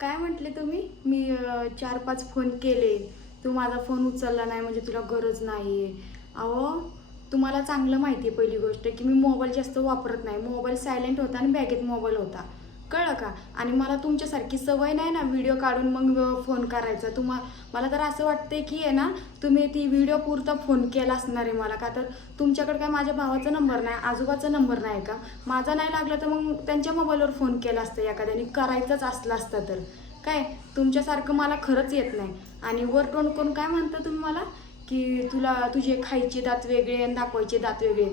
काय म्हटले तुम्ही? मी चार पाच फोन केले. तू माझा फोन उचलला नाही म्हणजे तुला गरज नाही आहे अहो तुम्हाला चांगलं माहिती आहे पहिली गोष्ट की मी मोबाईल जास्त वापरत नाही. मोबाईल सायलेंट होता आणि बॅगेत मोबाईल होता. कळलं का? आणि मला तुमच्यासारखी सवय नाही ना व्हिडिओ काढून मग फोन करायचा. तुम्हा मला तर असं वाटतंय की आहे ना तुम्ही ती व्हिडिओ पुरता फोन केला असणार आहे मला. का तर तुमच्याकडे काय माझ्या भावाचा नंबर नाही आजोबाचा नंबर नाही का? माझा नाही लागला तर मग त्यांच्या मोबाईलवर फोन केला असता एखाद्याने. करायचंच असला असतं तर. काय? तुमच्यासारखं मला खरंच येत नाही. आणि वर कोण काय म्हणता तुम्ही मला? की तुला तुझे खायचे दात वेगळे आणि दाखवायचे दात वेगळे.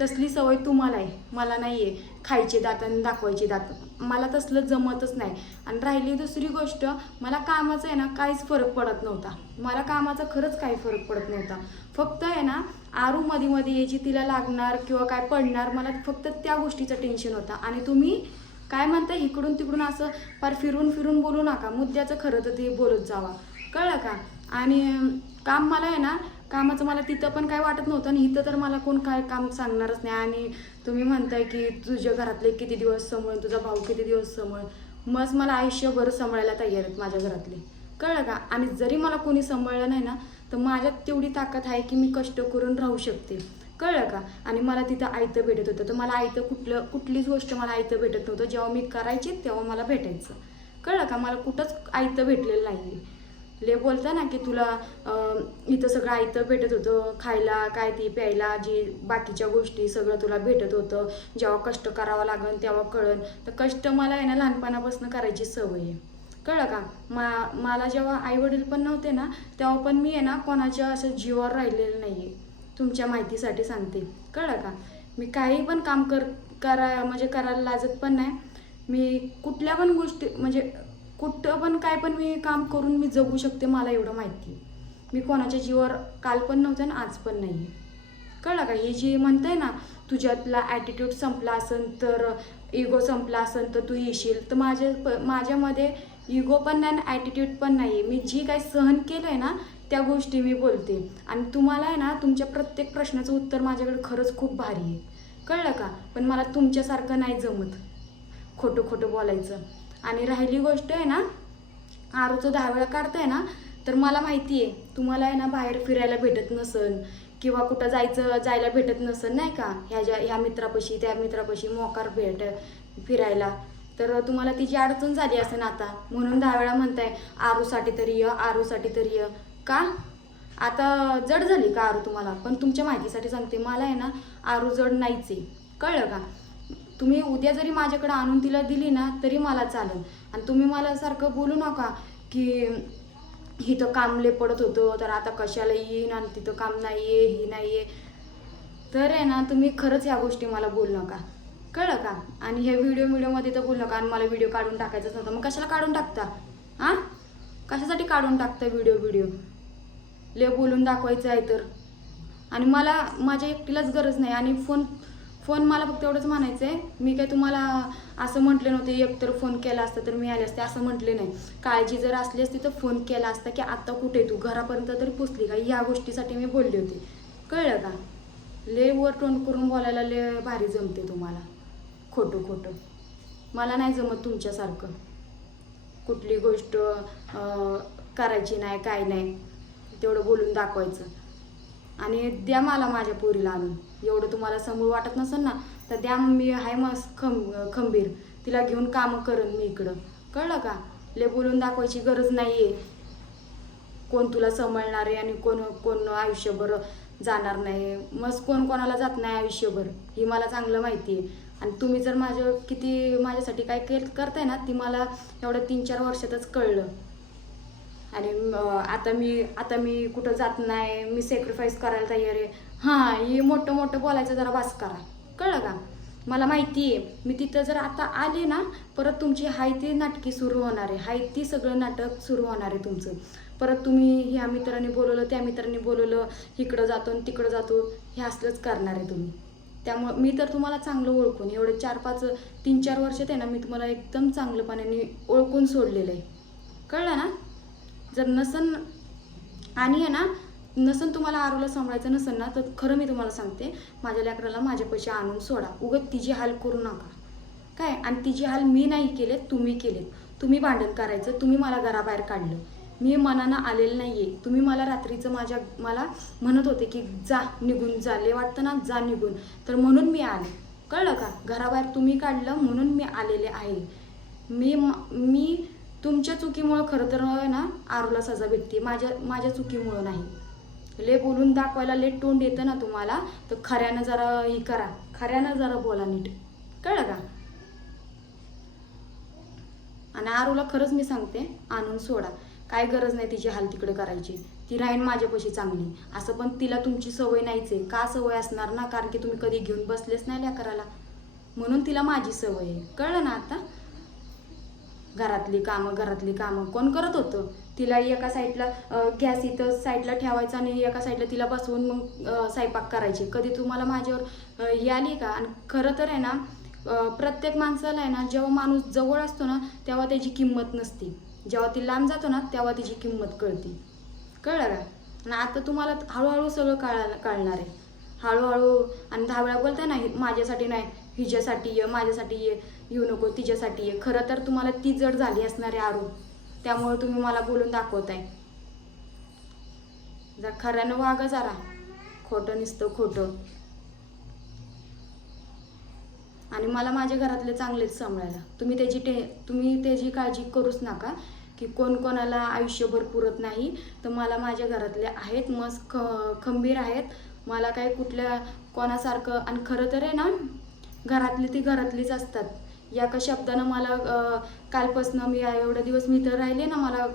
तसली सवय तुम्हाला आहे मला नाही आहे खायचे दात आणि दाखवायचे दात. मला तसलं जमतच नाही. आणि राहिली दुसरी गोष्ट मला कामाचं आहे ना काहीच फरक पडत नव्हता. मला कामाचा खरंच काही फरक पडत नव्हता. फक्त आहे ना आरू मध्ये मध्ये यायची तिला लागणार किंवा काय पडणार मला फक्त त्या गोष्टीचं टेन्शन होतं. आणि तुम्ही काय म्हणता इकडून तिकडून असं फार फिरून फिरून बोलू नका. मुद्द्याचं खरं तर ते बोलत जावा. कळलं का? आणि काम मला आहे ना कामाचं मला तिथं पण काय वाटत नव्हतं आणि इथं तर मला कोण काय काम सांगणारच नाही. आणि तुम्ही म्हणताय की तुझ्या घरातले किती दिवस समोर तुझा भाऊ किती दिवस समोर? मग मला आयुष्यभर सांभाळायला तयार आहेत माझ्या घरातले. कळलं का? आणि जरी मला कोणी सांभाळलं नाही ना तर माझ्यात तेवढी ताकद आहे की मी कष्ट करून राहू शकते. कळलं का? आणि मला तिथं आयतं भेटत होतं. तर मला आयतं कुठलं कुठलीच गोष्ट मला आयतं भेटत नव्हतं. जेव्हा मी करायची तेव्हा मला भेटायचं. कळलं का? मला कुठंच आयतं भेटलेलं नाही ले बोलता ना की तुला इथं सगळं आयतं भेटत होतं खायला काय ती प्यायला जी बाकीच्या गोष्टी सगळं तुला भेटत होतं जेव्हा कष्ट करावं लागन तेव्हा कळन. तर कष्ट मला आहे ना लहानपणापासून करायची सवय आहे. कळलं का? मा मला जेव्हा आई वडील पण नव्हते ना तेव्हा पण मी आहे ना कोणाच्या असं जीवावर राहिलेलं नाही आहे तुमच्या माहितीसाठी सांगते. कळलं का? मी काही पण काम कर करा म्हणजे करायला लाजत पण नाही. मी कुठल्या पण गोष्टी म्हणजे कुठं पण काय पण मी काम करून मी जगू शकते मला एवढं माहिती आहे. मी कोणाच्या जीवावर काल पण नव्हते आणि आज पण नाही आहे कळलं का? हे जी म्हणताय ना तुझ्यातला ॲटिट्यूड संपला असेल तर इगो संपला असेल तर तू येशील. तर माझ्या प- माझ्यामध्ये इगो पण नाही आणि ॲटिट्यूड पण नाही आहे मी जी काही सहन केलं आहे ना त्या गोष्टी मी बोलते. आणि तुम्हाला आहे ना तुमच्या प्रत्येक प्रश्नाचं उत्तर माझ्याकडे खरंच खूप भारी आहे. कळलं का? पण मला तुमच्यासारखं नाही जमत. खोटं खोटं बोलायचं. आणि राहिली गोष्ट आहे ना आरूचं दहा वेळा काढताय ना तर मला माहिती आहे तुम्हाला आहे ना बाहेर फिरायला भेटत नसन किंवा कुठं जायचं जायला भेटत नसन नाही का? ह्या ज्या ह्या मित्रापाशी त्या मित्रापाशी मोकार भेट फिरायला. तर तुम्हाला तिची अडचण झाली असेल आता. म्हणून दहा वेळा म्हणताय आरूसाठी तरी य आरूसाठी तरी य. का? आता जड झाली का आरू तुम्हाला? पण तुमच्या माहितीसाठी सांगते मला आहे ना आरू जड नाहीच आहे. कळलं का? तुम्ही उद्या जरी माझ्याकडे आणून तिला दिली ना तरी मला चालेल. आणि तुम्ही मला सारखं बोलू नका की इथं कामले पडत होतं तर आता कशाला येईन आणि तिथं काम नाही आहे ही नाही आहे तर आहे ना तुम्ही खरंच ह्या गोष्टी मला बोलू नका. कळलं का? आणि हे व्हिडिओ व्हिडिओमध्ये तर बोलू नका आणि मला व्हिडिओ काढून टाकायचाच नव्हतं. मग कशाला काढून टाकता? हां कशासाठी काढून टाकता व्हिडिओ व्हिडिओ ले बोलून दाखवायचं आहे तर. आणि मला माझ्या एकटीलाच गरज नाही. आणि फोन फोन मला फक्त एवढंच म्हणायचं आहे मी काय तुम्हाला असं म्हटले नव्हते एकतर फोन केला असता तर मी आले असते असं म्हटले नाही. काळजी जर असली असती तर फोन केला असता की आत्ता कुठे तू? घरापर्यंत तरी पोचली का? या गोष्टीसाठी मी बोलली होती. कळलं का? ले वर तोंड करून बोलायला ले भारी जमते तुम्हाला. खोटं खोटं. मला नाही जमत तुमच्यासारखं. कुठली गोष्ट करायची नाही काय नाही. तेवढं बोलून दाखवायचं. आणि द्या मला माझ्या पोरीला आणून. एवढं तुम्हाला समोर वाटत नसेल ना तर द्या मी आहे मस्त खं खंबीर. तिला घेऊन कामं करेन मी इकडं. कळलं का? ले बोलून दाखवायची गरज नाही आहे कोण तुला सांभाळणार आहे आणि कोण कोण आयुष्यभर जाणार नाही. मस्त कोण कोणाला जात नाही आयुष्यभर ही मला चांगलं माहिती आहे आणि तुम्ही जर माझ्या किती माझ्यासाठी काय के करताय ना ती मला एवढं तीन चार वर्षातच कळलं. आणि आता मी आता मी कुठं जात नाही मी सॅक्रिफाईस करायला तयार आहे. हां हे मोठं मोठं बोलायचं जरा वास करा. कळलं का? मला माहिती आहे. मी तिथं जर आता आले ना परत तुमची हाय ती नाटकी सुरू होणार आहे. हाय ती सगळं नाटक सुरू होणार आहे तुमचं. परत तुम्ही ह्या मित्रांनी बोलवलं त्या मित्रांनी बोलवलं इकडं जातो आणि तिकडं जातो हे असलंच करणार आहे तुम्ही. त्यामुळं मी तर तुम्हाला चांगलं ओळखून एवढे चार पाच तीन चार वर्षात आहे ना मी तुम्हाला एकदम चांगलंपणाने ओळखून सोडलेलं आहे. कळलं ना? जर नसन आणि आहे ना नसन तुम्हाला आरूला सांभाळायचं नसेल ना तर खरं मी तुम्हाला सांगते माझ्या लेकराला माझे पैसे आणून सोडा. उगत तिची हाल करू नका. काय? आणि तिची हाल मी नाही केले तुम्ही केलेत. तुम्ही भांडण करायचं तुम्ही मला घराबाहेर काढलं. मी मनानं आलेलं नाही आहे तुम्ही मला रात्रीचं माझ्या मला म्हणत होते की जा निघून जाले वाटतं ना जा निघून. तर म्हणून मी आले. कळलं का? घराबाहेर तुम्ही काढलं म्हणून मी आलेले आहे. मी मी तुमच्या चुकीमुळं खरं तर ना आरूला सजा भेटते. माझ्या माझ्या चुकीमुळं नाही. ले बोलून दाखवायला लेट तोंड येतं ना तुम्हाला तर खऱ्यानं जरा हे करा. खऱ्यानं जरा बोला नीट. कळलं का? आणि आरूला खरंच मी सांगते आणून सोडा. काय गरज नाही तिची हाल तिकडे करायची. ती राहीन माझ्यापाशी चांगली. असं पण तिला तुमची सवय नाहीच आहे. का सवय असणार ना? कारण की तुम्ही कधी घेऊन बसलेच नाही लेकराला. म्हणून तिला माझी सवय आहे. कळलं ना आता? घरातली कामं घरातली कामं. कोण करत होतं? तिला एका साईडला गॅस इथं साईडला ठेवायचा आणि एका साईडला तिला बसवून मग स्वयंपाक करायचे. कधी तुम्हाला माझ्यावर याली हे आली का? आणि खरं तर आहे ना प्रत्येक माणसाला आहे ना जेव्हा माणूस जवळ असतो ना तेव्हा त्याची किंमत नसते. जेव्हा ती लांब जातो ना तेव्हा तिची किंमत कळते. कळलं का? आणि आता तुम्हाला हळूहळू सगळं कळा कळणार आहे. हळूहळू आणि दहा वेळा बोलताय ना माझ्यासाठी नाही हिच्यासाठी ये माझ्यासाठी ये. येऊ नको तिच्यासाठी आहे खरं तर तुम्हाला ती जड झाली असणारे आरोप. आरू त्यामुळे तुम्ही मला बोलून दाखवताय. जर खऱ्यानं वागा जरा. खोटं निसतं खोटं. आणि मला माझ्या घरातले चांगलेच सांभाळायला. तुम्ही त्याची टे तुम्ही त्याची काळजी करूच नका की कोण कोणाला आयुष्यभर पुरत नाही. तर मला माझ्या घरातले आहेत मस्त ख खंबीर आहेत. मला काही कुठल्या कोणासारखं आणि खरं तर आहे ना घरातली ती घरातलीच असतात. एका शब्दानं मला कालपासनं मी एवढा दिवस मी तर राहिले ना मला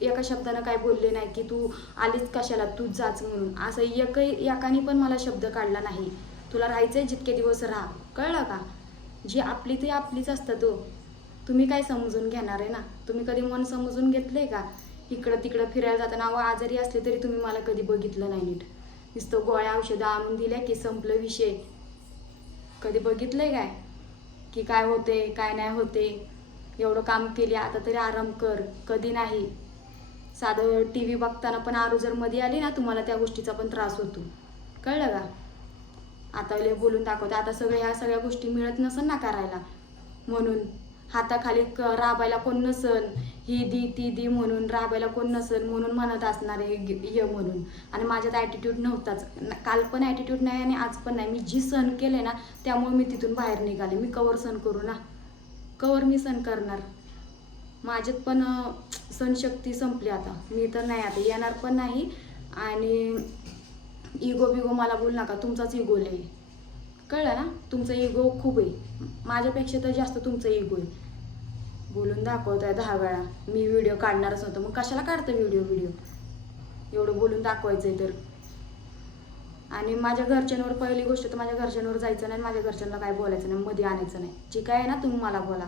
एका शब्दानं काय बोलले नाही की तू आलीच कशाला तू जाच म्हणून. असं एक एकाने पण मला शब्द काढला नाही. तुला राहायचंय जितके दिवस राहा. कळलं का? जी आपली ती आपलीच असतं तो. तुम्ही काय समजून घेणार आहे ना? तुम्ही कधी मन समजून घेतलंय का? इकडं तिकडं फिरायला जाताना व आजारी असले तरी तुम्ही मला कधी बघितलं नाही नीट. नुसतं गोळ्या औषधं आणून दिल्या की संपलं विषय. कधी बघितलंय काय? की काय होते काय नाही होते. एवढं काम केले आता तरी आराम कर. कधी नाही. साधं टी व्ही बघताना पण आरू जर मध्ये आली ना तुम्हाला त्या गोष्टीचा पण त्रास होतो. कळलं का? आता लय बोलून दाखवते. आता सगळ्या ह्या सगळ्या गोष्टी मिळत नसन ना करायला. म्हणून हाताखाली क- राबायला कोण नसन. ही दी ती दी म्हणून राबायला कोण नसेल म्हणून म्हणत असणार आहे ये म्हणून. आणि माझ्यात ॲटिट्यूड नव्हताच. काल पण ॲटिट्यूड नाही आणि आज पण नाही. मी जी सण केले ना त्यामुळे मी तिथून बाहेर निघाले. मी कवर सण करू ना. कवर मी सण करणार. माझ्यात पण सणशक्ती संपली आता. मी तर नाही आता. येणार पण नाही. आणि इगो बिगो मला बोल नका. तुमचाच इगो लय. कळलं ना? तुमचा इगो खूप आहे. माझ्यापेक्षा तर जास्त तुमचा इगो आहे. बोलून दाखवताय दहा वेळा. मी व्हिडिओ काढणारच नव्हतं. मग कशाला काढतं व्हिडिओ व्हिडिओ एवढं बोलून दाखवायचंय तर. आणि माझ्या घरच्यांवर पहिली गोष्ट तर माझ्या घरच्यांवर जायचं नाही माझ्या घरच्यांना काय बोलायचं नाही मध्ये आणायचं नाही. जे काय आहे ना तुम्ही मला बोला.